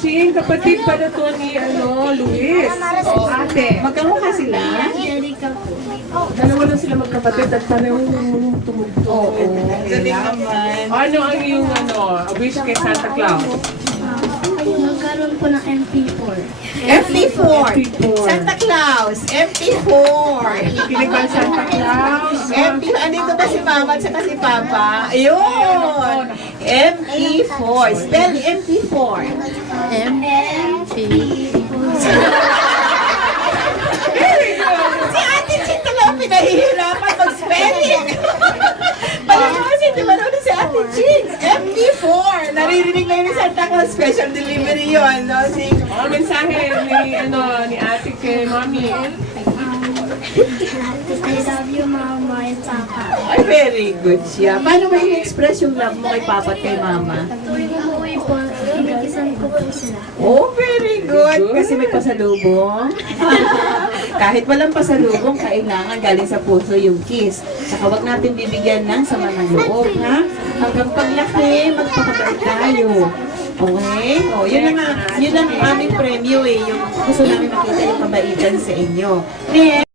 Sing, kapatid pala to ni, Luis. Ate. Magkamukha sila? Angelica po. Dalawa lang sila magkapatid at parang tumugtog. Galing naman. Ano ang iyong, wish kay Santa Claus? Magkaroon po ng MP4. MP4. MP4. Santa Claus. MP4. Kinig ba ang Santa Claus? Andito ba si Mama at saka si Papa? Ayun. MP4. Spell MP4. Si Ate Ching talaga pinahihirapan mag-spelling. Palamasin, di ba naman si Ate Ching? MP4. Naririnig na yun ni Santa Claus. Special delivery yun, no? Mensahe ni ate kay Mami. I love you, Mama and Papa. Ay, very good siya. Paano ba i-express yung love mo kay Papa at kay Mama? Tuwing umuwi po, inigisan ko po sila. Oh, very good. Kasi may pasalubong. Kahit walang pasalubong, kailangan galing sa puso yung kiss. Saka wag natin bibigyan ng sama ng loob, ha? Hanggang paglaki, magpakabait tayo. Okay? Oh, yun ang aming premyo eh. Yung gusto namin makita yung kabaitan sa inyo. Next.